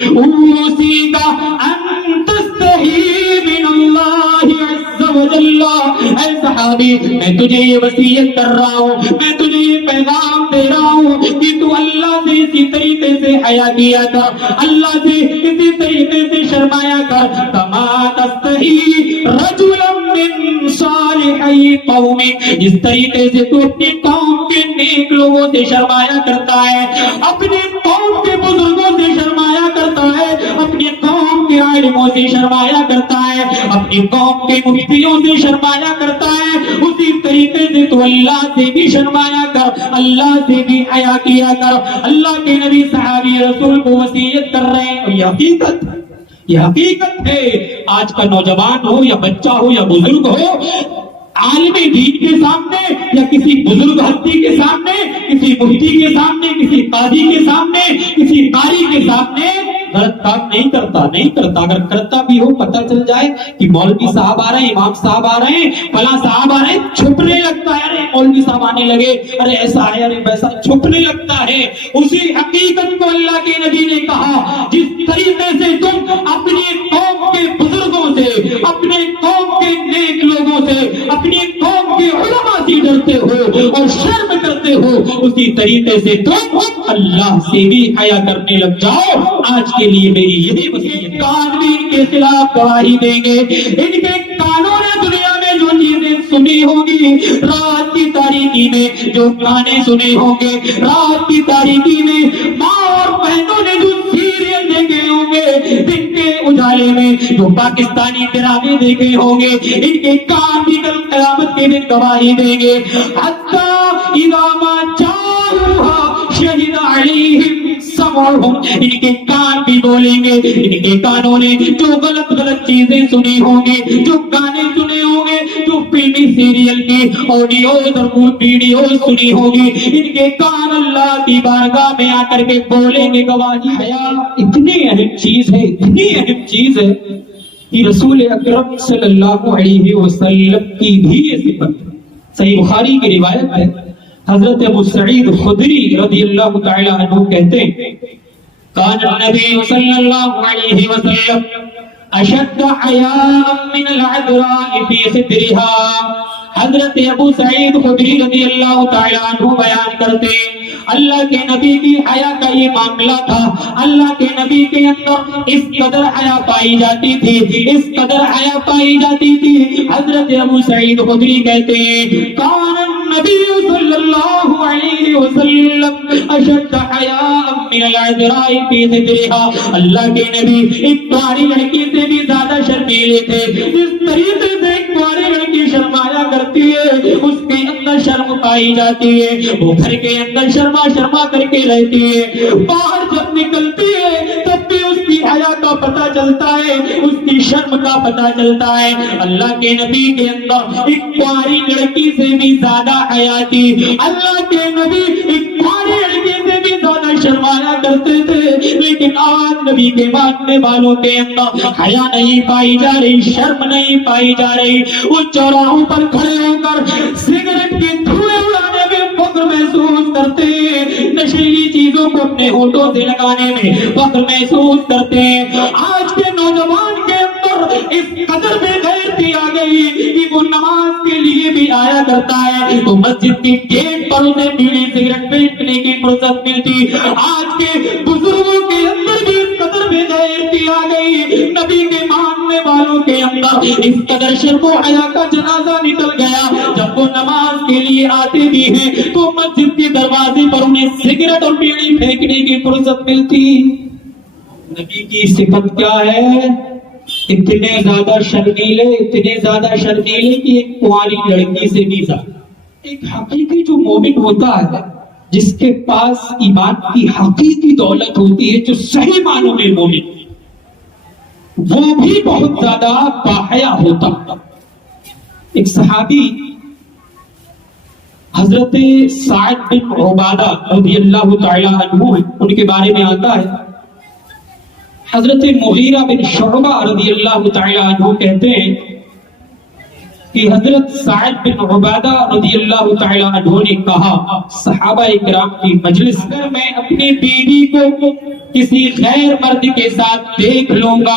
اوصیک ان تستحی من اللہ عز وجل. اے صحابی میں تجھے یہ وصیت کر رہا ہوں, میں تجھے یہ پیغام دے رہا ہوں کہ تو اللہ سے اسی طریقے سے حیا کیا کر, اللہ سے اسی طریقے سے شرمایا کر. کما تستحی رجلا من صالحی قومک, جس طریقے سے تو اپنی قوم کے نیک لوگوں سے شرمایا کرتا ہے, اپنے قوم کے بزرگوں سے شرمایا کرتا ہے, اپنی قوم کے عالموں سے شرمایا کرتا ہے, اپنی قوم کے مفتیوں سے شرمایا کرتا ہے, اسی طریقے سے تو اللہ سے بھی شرمایا کر, اللہ سے بھی حیا کیا کر. اللہ کے نبی صحابی رسول کو وصیت کر رہے ہیں. اور یہ حقیقت ہے. آج کا نوجوان ہو یا بچہ ہو یا بزرگ ہو, عالم دین کے سامنے یا کسی بزرگ ہستی کے سامنے, کسی مفتی کے سامنے, کسی قاضی کے سامنے, کسی قاری کے سامنے غلط کام نہیں کرتا. اگر کرتا بھی ہو پتہ چل جائے کہ مولوی صاحب آ رہے ہیں, امام صاحب آ رہے ہیں, فلاں صاحب آ رہے ہیں, چھپنے لگتا ہے. ارے مولوی صاحب آنے لگے, ارے ایسا ہے, ارے ویسا, چھپنے لگتا ہے. اسی حقیقت کو اللہ کے نبی نے کہا, جس طریقے سے تم اپنی قوم کے بزرگوں سے, اپنے قوم کے نیک لوگوں سے, اپنی قوم کے علماء سے ڈرتے ہو اور شرم کرتے ہو, اسی طریقے سے تم اللہ سے بھی حیا کرنے لگ جاؤ. آج کے لیے میری یہی وصیت. کان بھی ان کے خلاف گواہی دیں گے. ان کے کانوں نے دنیا میں جو چیزیں سنی ہوں گی, رات کی تاریکی میں جو گانے سنے ہوں گے, رات کی تاریکی میں ماں اور بہنوں نے جو سیریل دیکھے ہوں گے, دن کے اجالے میں جو پاکستانی ڈرامے دیکھے ہوں گے, ان کے کان بھی کل قیامت کے دن گواہی دیں گے. حتی اذا ما جاؤہا شہد علیہم سمعہم, ان کے کان بھی بولیں گے. ان کے کانوں نے جو غلط چیزیں سنی ہوں گی, جو گانے سنے ہوں گے, جو فلمی سیریل کی آڈیوز اور ویڈیوز سنی ہوگی, ان کے کان اللہ کی بارگاہ میں آ کر کے بولیں گے گواہی. حیا اتنی اہم چیز ہے, اتنی اہم چیز ہے کہ رسول اکرم صلی اللہ علیہ وسلم کی بھی یہ صفت ہے. صحیح بخاری کی روایت ہے, حضرت ابو سعید خدری رضی اللہ تعالی عنہ کہتے ہیں, کان النبی صلی اللہ علیہ وسلم اشد حیاء من العذراء فی صدرها. حضرت ابو سعید خدری رضی اللہ تعالی عنہ بیان کرتے ہیں, اللہ کے نبی کی حیا کا یہ معاملہ تھا. اللہ کے نبی کے اندر اس قدر حیا پائی جاتی تھی, اس قدر حیا پائی جاتی تھی. حضرت ابو سعید خدری کہتے ہیں, کان النبی صلی اللہ علیہ وسلم اشد حیاء من العذراء فی صدرها. اللہ کے نبی ایک پیاری لڑکی سے بھی زیادہ شرمیلے تھے. جس طریقے سے ایک پیاری لڑکی شرمایا کرتی ہے, اس کے اندر شرم پائی جاتی ہے. وہ گھر کے اندر شرما کر کے رہتی ہے, باہر جب نکلتی ہے تب بھی اس کی حیا کا پتہ چلتا ہے, اس کی شرم کا پتہ چلتا ہے. اللہ کے نبی کے اندر ایک پیاری لڑکی سے بھی زیادہ حیا تھی. اللہ کے نبی ایک پیاری لڑکی سے بھی زیادہ شرمایا کرتے تھے, لیکن آج نبی کے ماننے والوں کے اندر حیا نہیں پائی جا رہی, شرم نہیں پائی جا رہی. وہ چوراہوں پر کھڑے ہو کر سگریٹ کے دھوئے اڑانے میں فخر محسوس کرتے ہیں, نشیلی چیزوں کو اپنے ہونٹوں سے لگانے میں فخر محسوس کرتے ہیں. آج کے نوجوان کے اندر اس قدر بے غیرتی آ گئی کہ وہ نماز کے لیے بھی آیا کرتا ہے تو مسجد کی گیٹ پر اسے بیڑی سگریٹ پھینکنے کی فرصت ملتی. آج کے بزرگوں کے اندر بھی اس قدر بے غیرتی آ گئی, نبی کے ماننے والوں کے اندر اس قدر شرم و حیا کا جنازہ نکل گیا. جب وہ نماز کے لیے آتے بھی ہیں تو مسجد کے دروازے پر انہیں سگریٹ اور بیڑی پھینکنے کی فرصت ملتی. نبی کی صفت کیا ہے, اتنے زیادہ شرمیلے کہ ایک کنواری لڑکی سے بھی زیادہ. ایک حقیقی جو مومن ہوتا ہے, جس کے پاس ایمان کی حقیقی دولت ہوتی ہے, جو صحیح معنوں میں مومن, وہ بھی بہت زیادہ باحیا ہوتا. ایک صحابی حضرت سعد بن عبادہ رضی اللہ تعالی عنہ, ان کے بارے میں آتا ہے, حضرت مغیرہ بن شعبہ رضی اللہ تعالی عنہ کہتے ہیں کہ کہ حضرت سعد بن عبادہ رضی اللہ تعالی عنہ نے کہا صحابہ کرام کی مجلس، اگر میں اپنی بیوی کو کسی غیر مرد کے ساتھ دیکھ لوں گا،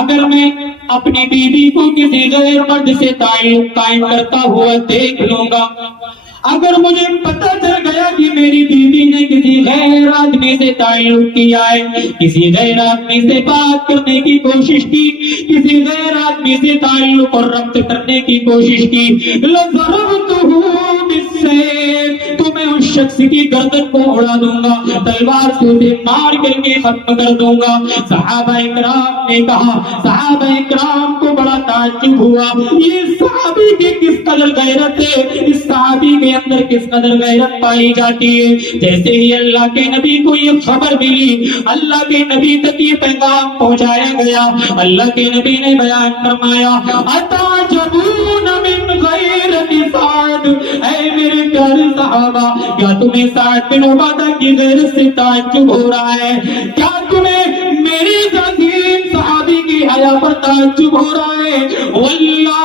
اگر میں اپنی بیوی کو کسی غیر مرد سے تعلق قائم کرتا ہوا دیکھ لوں گا، اگر مجھے پتہ چل گیا کہ میری بیوی نے کسی غیر آدمی سے تعلق کیا ہے، کسی غیر آدمی سے بات کرنے کی کوشش کی، کسی غیر آدمی سے تعلق اور ربط کرنے کی کوشش کی، لَضَرَبْتُهُ بِالسَّيْفِ، تو میں اس شخص کی گردن کو اڑا دوں گا، تلوار سے اسے مار کر کے ختم کر دوں گا۔ صحابہ اکرام نے کہا، صحابہ اکرام کو بڑا تعجب ہوا، یہ صحابی کی کس قدر غیرت ہے، اس صحابی کے اندر کس قدر غیرت پائی جاتی ہے۔ جیسے ہی اللہ کے نبی کو یہ خبر ملی، اللہ کے نبی تک یہ پیغام پہنچایا گیا، اللہ کے نبی نے بیان فرمایا، اتعجبون من غیرت سعد، اے میرے پیارے صحابہ، کیا تمہیں سعد بن عبادہ کی غیرت سے تعجب ہو رہا ہے؟ کیا تمہیں میری عظیم صحابی کی حیا پر تعجب ہو رہا ہے؟ واللہ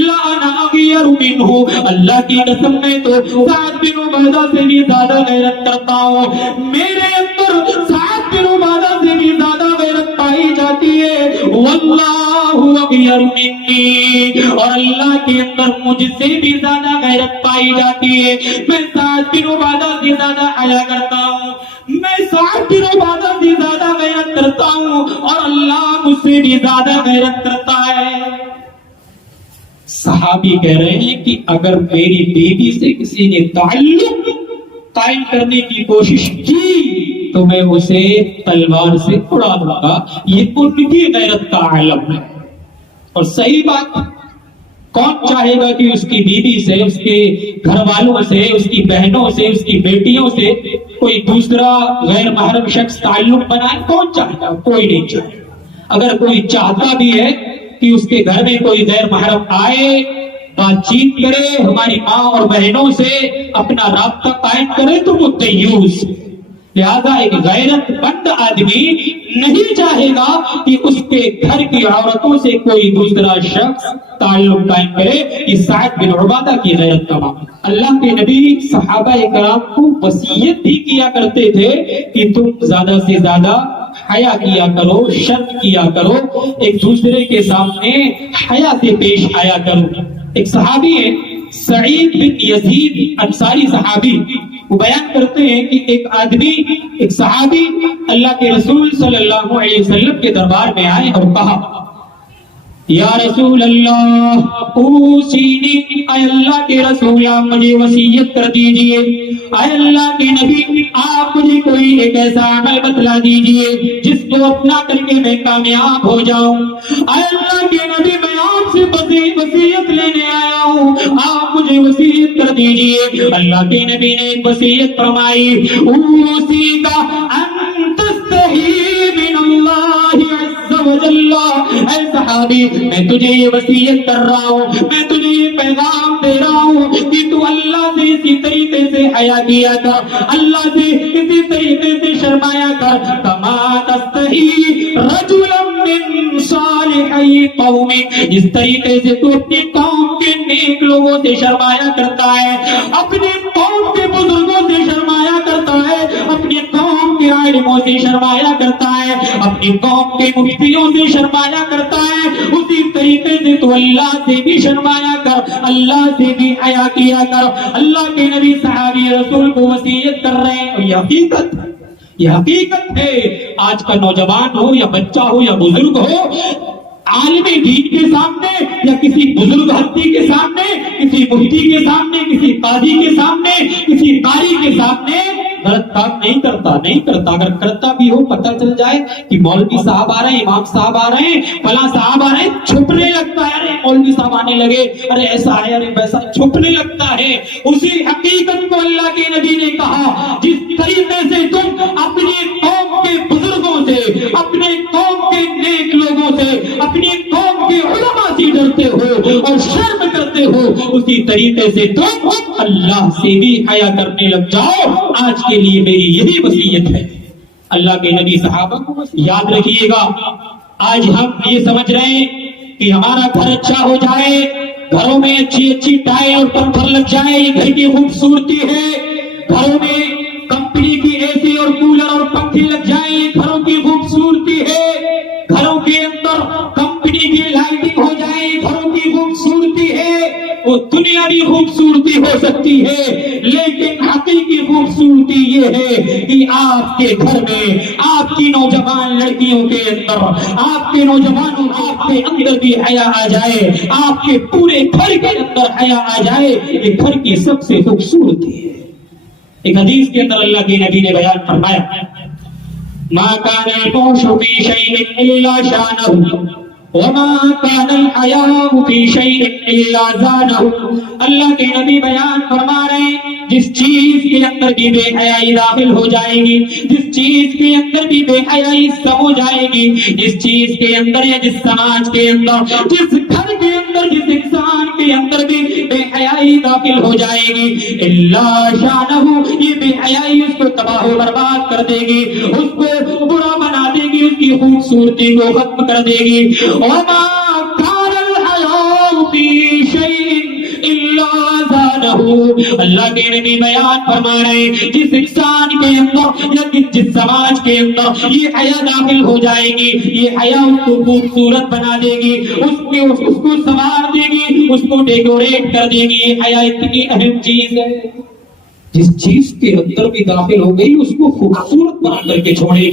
لا انا اغیر منہ، اللہ کی قسم میں تو سعد بن عبادہ سے بھی زیادہ غیرت کرتا ہوں، میرے اندر سعد بن عبادہ سے بھی زیادہ غیرت پائی جاتی ہے، واللہ اغیر منی، اور اللہ کے اندر مجھ سے بھی زیادہ غیرت پائی جاتی ہے، میں سعد بن عبادہ سے زیادہ حیا کرتا ہوں، میں سعد بن عبادہ سے زیادہ غیرت کرتا ہوں، اور اللہ مجھ سے بھی زیادہ غیرت کرتا ہے۔ صحابی کہہ رہے ہیں کہ اگر میری بیوی سے کسی نے تعلق قائم کرنے کی کوشش کی تو میں اسے تلوار سے اڑا دوں گا، یہ ان کی غیرت کا علم ہے۔ اور صحیح بات، کون چاہے گا کہ اس کی بیوی سے، اس کے گھر والوں سے، اس کی بہنوں سے، اس کی بیٹیوں سے کوئی دوسرا غیر محرم شخص تعلق بنائے؟ کون چاہے گا؟ کوئی نہیں چاہے گا۔ اگر کوئی چاہتا بھی ہے کہ اس کے گھر میں کوئی غیر محرم آئے، بات چیت کرے، ہماری ماں اور بہنوں سے اپنا رابطہ قائم کرے، تو وہ دیوس۔ لہذا ایک غیرت مند آدمی نہیں چاہے گا کہ اس کے گھر کی عورتوں سے کوئی دوسرا شخص تعلق قائم کرے۔ یہ سعد بن عبادہ کی غیرت کا معاملہ۔ اللہ کے نبی صحابہ کرام کو وصیت بھی کیا کرتے تھے کہ تم زیادہ سے زیادہ حیا کیا کرو، شرم کیا کرو، ایک دوسرے کے سامنے حیا سے پیش آیا کرو۔ ایک صحابی ہے سعید بن یزید انصاری صحابی، وہ بیان کرتے ہیں کہ ایک آدمی، ایک صحابی اللہ کے رسول صلی اللہ علیہ وسلم کے دربار میں آئے اور کہا، یا رسول اللہ اوصینی، اے اللہ کے رسول آپ مجھے وصیت کر دیجئے، اے اللہ کے نبی آپ مجھے کوئی ایک ایسا عمل بتلا دیجئے جس کو اپنا کر کے میں کامیاب ہو جاؤں۔ اے اللہ کے نبی میں آپ سے وصیت لینے آیا ہوں، آپ مجھے وصیت کر دیجئے۔ اللہ کے نبی نے ایک وصیت فرمائی، اوصیکا ان تستحی من اللہ عز وجل، اے صحابی میں تجھے یہ وصیت کر رہا ہوں، میں تجھے یہ پیغام دے رہا ہوں کہ تو اللہ سے اسی طریقے سے حیا کیا کر، اللہ سے اسی طریقے سے شرمایا کر، کما تستحی رجلا من صالحی قومک، جس طریقے سے تو اپنی قوم کے نیک لوگوں سے شرمایا کرتا ہے، اپنی قوم کے بزرگوں سے شرمایا کرتا ہے، اپنی قوم کے عالموں سے شرمایا کرتا ہے، اپنی قوم کے مفتیوں سے شرمایا کرتا ہے، اسی طریقے سے تو اللہ سے بھی شرمایا کر، اللہ سے بھی حیا کیا کر۔ اللہ کے نبی صحابی رسول کو وصیت کر رہے ہیں، اور یہ حقیقت ہے، یہ حقیقت ہے۔ آج کا نوجوان ہو یا بچہ ہو یا بزرگ ہو، عالم دین کے سامنے یا کسی بزرگ ہستی کے سامنے، کسی مفتی کے سامنے، کسی قاضی کے سامنے، کسی قاری کے سامنے غلط کام نہیں کرتا، نہیں کرتا۔ اگر کرتا بھی ہو پتہ چل جائے کہ مولوی صاحب آ رہے ہیں، امام صاحب آ رہے ہیں، فلاں صاحب آ رہے ہیں، چھپنے لگتا ہے، ارے مولوی صاحب آنے لگے، ارے ایسا ہے، ارے ویسا، چھپنے لگتا ہے۔ اسی حقیقت کو اللہ کے نبی نے کہا، جس طریقے سے تم اپنی قوم کے بزرگوں سے، اپنے قوم کے نیک لوگوں سے، اپنی قوم کے علماء سے ڈرتے ہو اور شرم کرتے ہو، اسی طریقے سے تم اللہ سے بھی حیا کرنے لگ جاؤ۔ آج کے لیے میری یہی وصیت ہے۔ اللہ کے نبی صحابہ کو یاد رکھیے گا، آج ہم یہ سمجھ رہے ہیں کہ ہمارا گھر اچھا ہو جائے، گھروں میں اچھی اچھی ٹائل اور پتھر لگ جائے، یہ گھر کی خوبصورتی ہے. گھروں میں کمپنی کی اے سی اور کولر اور پنکھے لگ جائیں، یہ گھروں کی خوبصورتی ہے. گھروں کے اندر کمپنی کی لائٹنگ ہو جائے، گھروں کی خوبصورتی ہے. وہ دنیاوی خوبصورتی ہو سکتی ہے، لیکن حقیقی خوبصورتی یہ ہے کہ آپ کے گھر میں، آپ کی نوجوان لڑکیوں کے اندر، آپ کے نوجوانوں، آپ کے اندر بھی حیا آ جائے، آپ کے پورے گھر کے اندر حیا آ جائے. یہ گھر کی سب سے خوبصورتی ہے. ایک حدیث کے اندر اللہ کے نبی نے بیان فرمایا، ما كان الفحش في شيء الا شانه وما كان الحياء في شيء الا زانه. اللہ کے نبی بیان فرما رہے ہیں، جس چیز کے اندر بھی بے حیائی داخل ہو جائے گی، جس چیز کے اندر بھی بے حیائی سم ہو جائے گی، جس چیز کے اندر یا جس سماج کے اندر، جس گھر کے اندر، جس انسان کے اندر بھی بے حیائی داخل ہو جائے گی، اللہ شانہ، یہ بے حیائی اس کو تباہ و برباد کر دے گی، اس کو برا بنا دے گی، اس کی خوبصورتی کو ختم کر دے گی. وما كان الحياء في شيء الا زانه. اللہ کے نبی بیان فرما رہے ہیں، جس انسان کے اندر یا جس سماج کے اندر یہ حیا داخل ہو جائے گی، یہ حیا اس کو خوبصورت بنا دے گی، اس کو سنوار دے گی، اس کو ڈیکوریٹ کر دے گی. یہ حیا اتنی اہم چیز ہے، جس چیز کے اندر بھی داخل ہو گئی اس کو خوبصورت بنا کر کے چھوڑے گی.